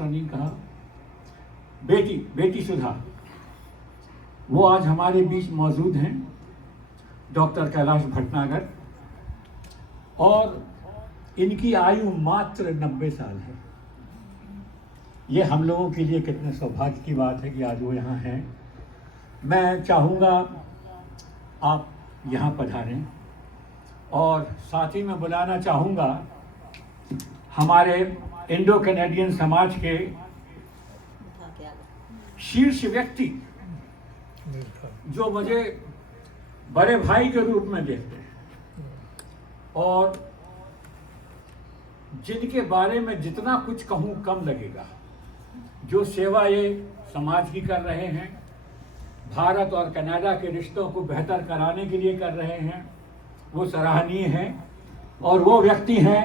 ने कहा बेटी बेटी सुधा, वो आज हमारे बीच मौजूद हैं, डॉक्टर कैलाश भटनागर, और इनकी आयु मात्र 90 साल है। ये हम लोगों के लिए कितने सौभाग्य की बात है कि आज वो यहाँ हैं। मैं चाहूँगा आप यहाँ पधारें, और साथ ही मैं बुलाना चाहूँगा हमारे इंडो कैनेडियन समाज के शीर्ष व्यक्ति जो मुझे बड़े भाई के रूप में देखते हैं और जिनके बारे में जितना कुछ कहूँ कम लगेगा। जो सेवा ये समाज की कर रहे हैं, भारत और कनाडा के रिश्तों को बेहतर कराने के लिए कर रहे हैं, वो सराहनीय है। और वो व्यक्ति हैं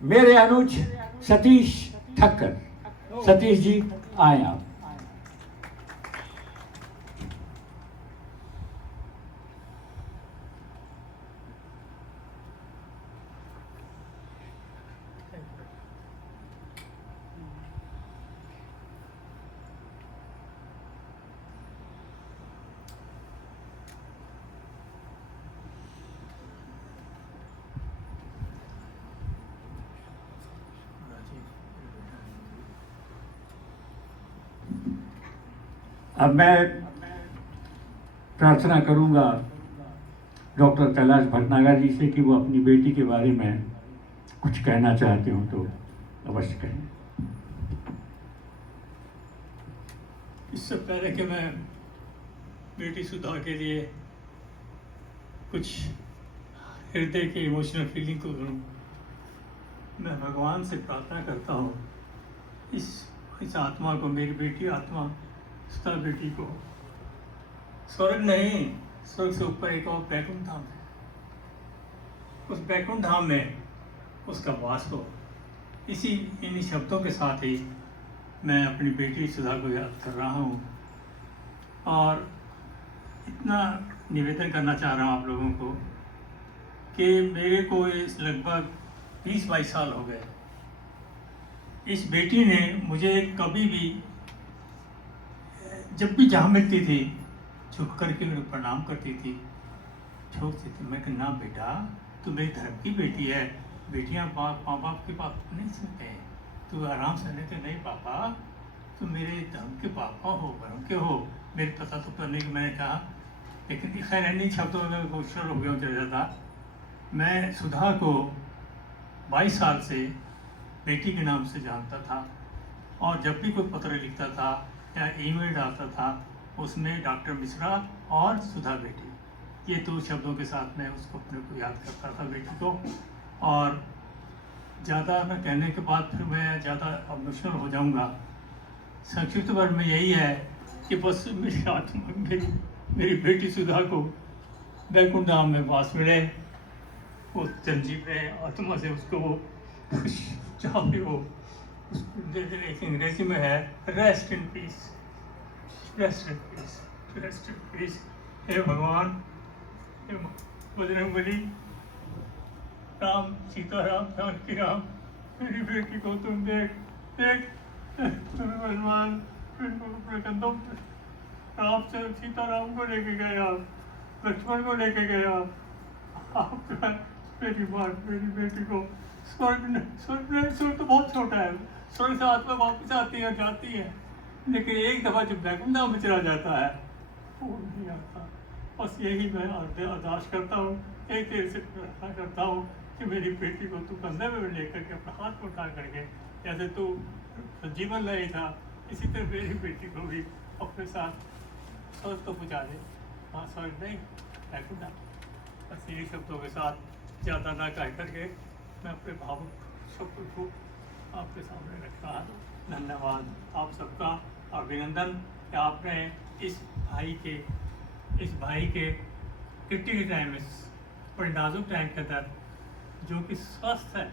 मेरे अनुज सतीश ठक्कर। सतीश जी आए आप। अब मैं प्रार्थना करूंगा डॉक्टर कैलाश भटनागर जी से कि वो अपनी बेटी के बारे में कुछ कहना चाहते हो तो अवश्य कहें। इससे पहले कि मैं बेटी सुधा के लिए कुछ हृदय के इमोशनल फीलिंग को करूं, मैं भगवान से प्रार्थना करता हूं इस आत्मा को, मेरी बेटी आत्मा सुधा बेटी को स्वर्ग नहीं, स्वर्ग से ऊपर एक और बैकुंठ धाम है, उस बैकुंठ धाम में उसका वास हो। इन्हीं शब्दों के साथ ही मैं अपनी बेटी सुधा को याद कर रहा हूँ और इतना निवेदन करना चाह रहा हूँ आप लोगों को कि मेरे को इस लगभग 20-22 साल हो गए। इस बेटी ने मुझे कभी भी, जब भी जहाँ मिलती थी, झुक करके मेरे प्रणाम करती थी, छोड़ती थी। मैं कहना बेटा तू मेरी धर्म की बेटी है, बेटियाँ माँ बाप की बात नहीं सुनते हैं, तू आराम से लेते। नहीं पापा, तुम मेरे धर्म के पापा हो, धर्म के हो, मेरे पता तो करने की मैंने कहा। लेकिन खैर इन्हीं शब्दों में इमोशनल हो गया चला जाता। मैं सुधा को 22 साल से बेटी के नाम से जानता था, और जब भी कोई पत्र लिखता था या ईमेल डालता था, उसमें डॉक्टर मिश्रा और सुधा बेटी, ये 2 शब्दों के साथ मैं उसको अपने को याद करता था, बेटी को। और ज़्यादा न कहने के बाद फिर मैं ज़्यादा इमोशनल हो जाऊंगा। संक्षिप्त वर्ग में यही है कि बस मेरी आत्मा, मेरी बेटी सुधा को बैकुंठ धाम में वास मिले, वो चिरंजीव रहे आत्मा से, उसको वो जहाँ भी हो। अंग्रेजी में है rest in peace, rest in peace, rest in peace. हे भगवान, हे बजरंगबली, राम सीताराम जानकी राम, मेरी बेटी को तुम देख तुम्हें भगवान अपने कंधों पे राम से सीताराम को लेके गए, आप लक्ष्मण को लेके गए, आप मेरी माँ, मेरी बेटी को स्वर्ग तो बहुत छोटा है, स्वर्ग से आत्मा वापस आती है जाती है, लेकिन एक दफ़ा जब बैकुंठ धाम में चला जाता है वो नहीं आता। बस यही मैं अरदास करता हूँ, एक देर से प्रार्थना करता हूँ कि मेरी बेटी को तू कंधे में लेकर के अपना हाथ उठा करके, जैसे तू जीवन नहीं था, इसी तरह मेरी बेटी को भी अपने साथ स्वर्ग तो पहुँचा दे। हाँ, स्वर्ग नहीं, बैकुंठ धाम। बस यही शब्दों के साथ ज़्यादा ना कह करके मैं अपने भावुक शब्द को आपके सामने रखा। धन्यवाद आप सबका, अभिनंदन कि आपने इस भाई के क्रिटिकल टाइम में, बड़े नाजुक टाइम के अंदर, जो कि स्वस्थ है,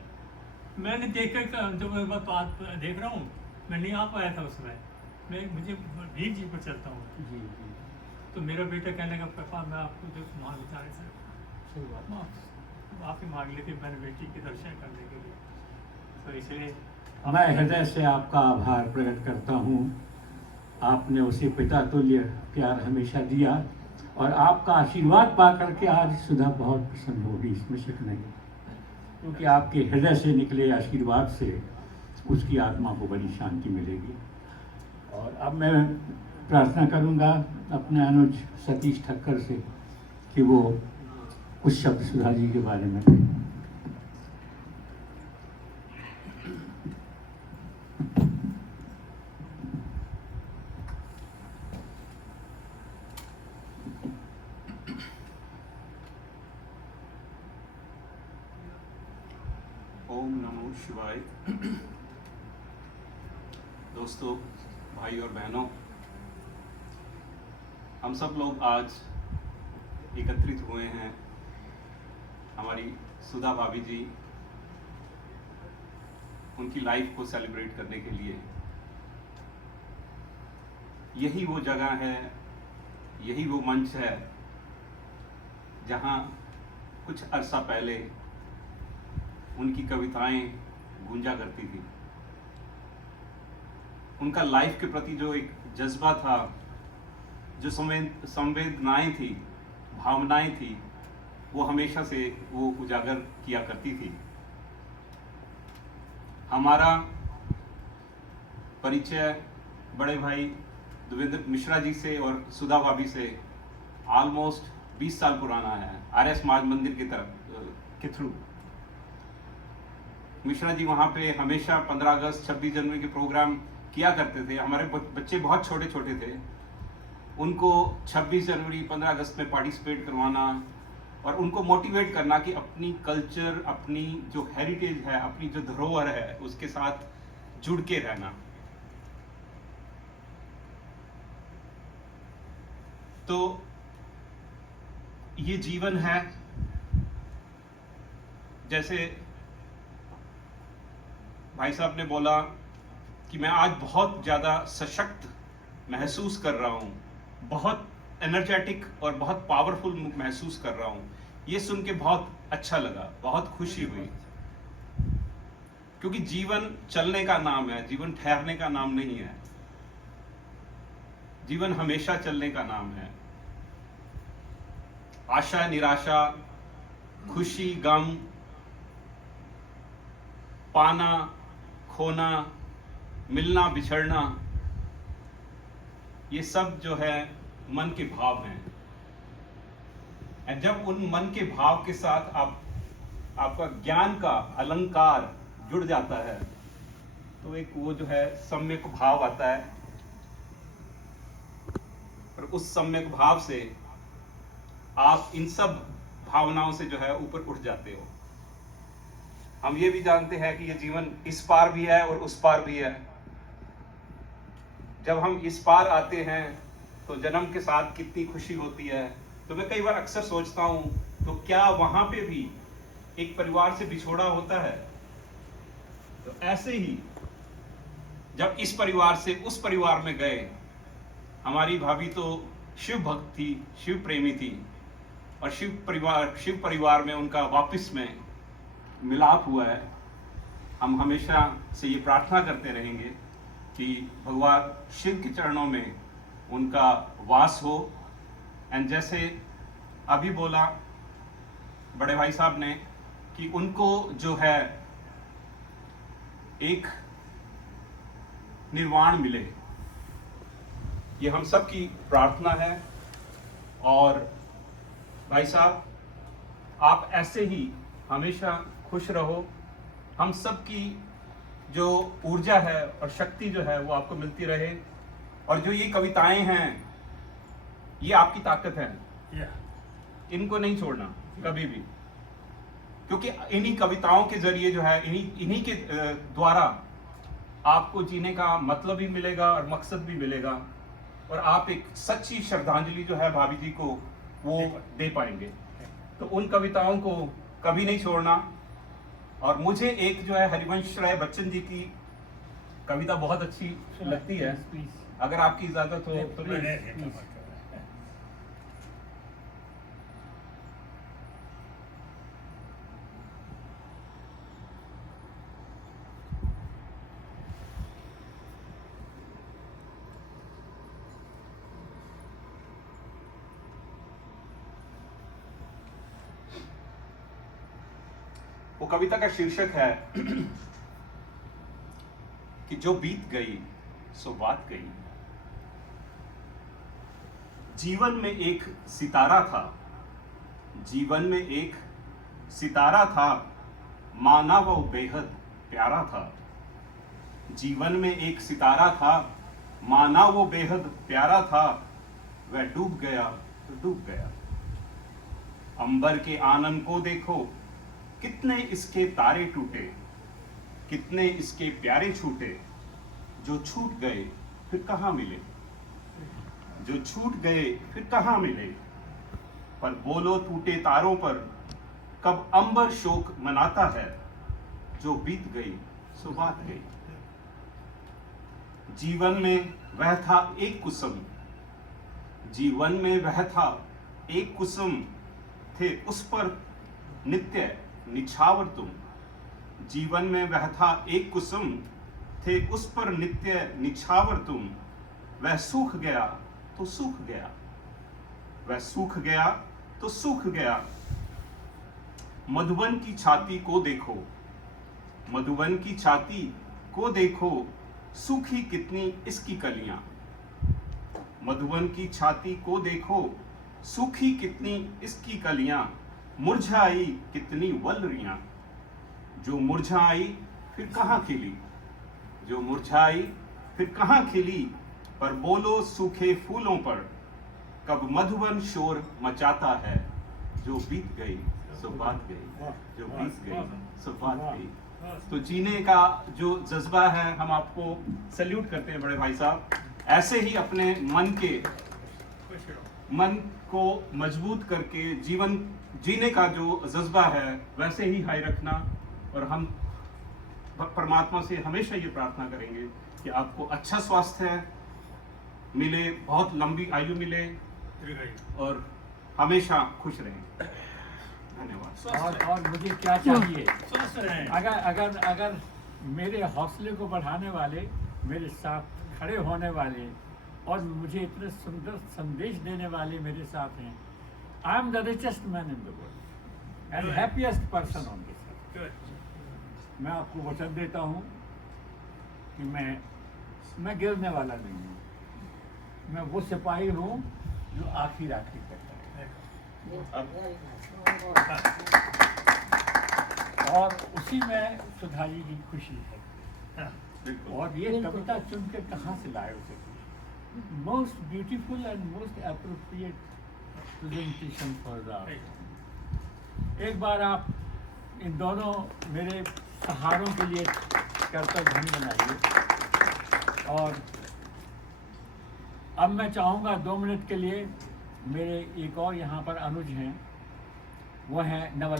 मैंने देख कर जब मैं बात देख रहा हूँ, मैं नहीं आ पाया था उसमें, मुझे भीग जी पर चलता हूँ जी। तो मेरा बेटा कहने का पापा मैं आपको जो मांग लेता है सर, सही बात, माफ़ी मांग ली थी मैंने बेटी के दर्शन करने के लिए। तो इसलिए मैं हृदय से आपका आभार प्रकट करता हूँ। आपने उसे पिता तुल्य प्यार हमेशा दिया और आपका आशीर्वाद पा करके आज सुधा बहुत प्रसन्न होगी, इसमें शक नहीं, क्योंकि आपके हृदय से निकले आशीर्वाद से उसकी आत्मा को बड़ी शांति मिलेगी। और अब मैं प्रार्थना करूंगा अपने अनुज सतीश ठक्कर से कि वो कुछ शब्द सुधा जी के बारे में कहें। ओम नमो शिवाय। दोस्तों, भाई और बहनों, हम सब लोग आज एकत्रित हुए हैं हमारी सुधा भाभी जी, उनकी लाइफ को सेलिब्रेट करने के लिए। यही वो जगह है, यही वो मंच है जहां कुछ अरसा पहले उनकी कविताएं गूंजा करती थी। उनका लाइफ के प्रति जो एक जज्बा था, जो संवेदनाएं थी, भावनाएं थी, वो हमेशा से वो उजागर किया करती थी। हमारा परिचय बड़े भाई देवेंद्र मिश्रा जी से और सुधा भाभी से ऑलमोस्ट 20 साल पुराना है, आर्य समाज मंदिर की तरफ के थ्रू। मिश्रा जी वहाँ पे हमेशा 15 अगस्त 26 जनवरी के प्रोग्राम किया करते थे। हमारे बच्चे बहुत छोटे छोटे थे, उनको 26 जनवरी 15 अगस्त में पार्टिसिपेट करवाना और उनको मोटिवेट करना कि अपनी कल्चर, अपनी जो हेरिटेज है, अपनी जो धरोहर है, उसके साथ जुड़ के रहना। तो ये जीवन है, जैसे भाई साहब ने बोला कि मैं आज बहुत ज़्यादा सशक्त महसूस कर रहा हूँ, बहुत एनर्जेटिक और बहुत पावरफुल महसूस कर रहा हूँ। ये सुन के बहुत अच्छा लगा, बहुत खुशी हुई, क्योंकि जीवन चलने का नाम है, जीवन ठहरने का नाम नहीं है। जीवन हमेशा चलने का नाम है। आशा, निराशा, खुशी, गम, पाना, खोना, मिलना, बिछड़ना, ये सब जो है मन के भाव हैं। जब उन मन के भाव के साथ आपका ज्ञान का अलंकार जुड़ जाता है तो एक वो जो है सम्यक भाव आता है, और उस सम्यक भाव से आप इन सब भावनाओं से जो है ऊपर उठ जाते हो। हम ये भी जानते हैं कि ये जीवन इस पार भी है और उस पार भी है। जब हम इस पार आते हैं तो जन्म के साथ कितनी खुशी होती है। तो मैं कई बार अक्सर सोचता हूँ, तो क्या वहां पे भी एक परिवार से बिछोड़ा होता है? तो ऐसे ही जब इस परिवार से उस परिवार में गए, हमारी भाभी तो शिव भक्त थी, शिव प्रेमी थी, और शिव परिवार में उनका वापस में मिलाप हुआ है। हम हमेशा से ये प्रार्थना करते रहेंगे कि भगवान शिव के चरणों में उनका वास हो। एंड जैसे अभी बोला बड़े भाई साहब ने कि उनको जो है एक निर्वाण मिले, ये हम सब की प्रार्थना है। और भाई साहब, आप ऐसे ही हमेशा खुश रहो। हम सब की जो ऊर्जा है और शक्ति जो है वो आपको मिलती रहे। और जो ये कविताएं हैं, ये आपकी ताकत है, इनको नहीं छोड़ना कभी भी, क्योंकि इन्हीं कविताओं के जरिए जो है, इन्हीं के द्वारा आपको जीने का मतलब भी मिलेगा और मकसद भी मिलेगा, और आप एक सच्ची श्रद्धांजलि जो है भाभी जी को वो दे पाएंगे। तो उन कविताओं को कभी नहीं छोड़ना। और मुझे एक जो है हरिवंश राय बच्चन जी की कविता बहुत अच्छी लगती है, अगर आपकी इजाजत हो तो प्लीज। वो कविता का शीर्षक है कि जो बीत गई सो बात गई। जीवन में एक सितारा था, जीवन में एक सितारा था, माना वो बेहद प्यारा था। जीवन में एक सितारा था, माना वो बेहद प्यारा था। वह डूब गया तो डूब गया। अंबर के आनंद को देखो, कितने इसके तारे टूटे, कितने इसके प्यारे छूटे। जो छूट गए फिर कहाँ मिले, जो छूट गए फिर कहाँ मिले। पर बोलो टूटे तारों पर, कब अंबर शोक मनाता है। जो बीत गई सो बात गई। जीवन में वह था एक कुसुम, जीवन में वह था एक कुसुम, थे उस पर नित्य निछावर तुम। जीवन में वह था एक कुसुम, थे उस पर नित्य निछावर तुम। वह सूख गया तो सूख गया, वह सूख गया तो सूख गया। मधुबन की छाती को देखो, मधुबन की छाती को देखो, सूखी कितनी इसकी कलियां। मधुबन की छाती को देखो, सूखी कितनी इसकी कलियां। मुरझाई कितनी वलरियां, जो मुरझाई फिर कहाँ खिली, जो मुरझाई फिर कहाँ खिली। पर बोलो सूखे फूलों पर, कब मधुबन शोर मचाता है। जो बीत गई सो बात गई, जो बीत गई सो बात गई। तो जीने का जो जज्बा है, हम आपको सल्यूट करते हैं बड़े भाई साहब। ऐसे ही अपने मन को मजबूत करके जीवन जीने का जो जज्बा है वैसे ही हाई रखना। और हम परमात्मा से हमेशा ये प्रार्थना करेंगे कि आपको अच्छा स्वास्थ्य मिले, बहुत लंबी आयु मिले और हमेशा खुश रहें। धन्यवाद। और मुझे क्या चाहिए, स्वस्थ रहें। अगर मेरे हौसले को बढ़ाने वाले, मेरे साथ खड़े होने वाले और मुझे इतने सुंदर संदेश देने वाले मेरे साथ हैं। I am the richest man in the world and happiest person on this earth. मैं आपको वचन देता हूँ कि मैं गिरने वाला नहीं हूँ। मैं वो सिपाही हूँ जो आखिर करता है। और उसी में सुधा जी की खुशी है। और ये कविता चुन के कहाँ से लाए उसे? Most beautiful and most appropriate presentation for the. एक बार आप इन दोनों मेरे सहारों के लिए करतब ध्वनि बनाइए। और अब मैं चाहूँगा 2 मिनट के लिए मेरे एक और यहाँ पर अनुज हैं, वो हैं नवल।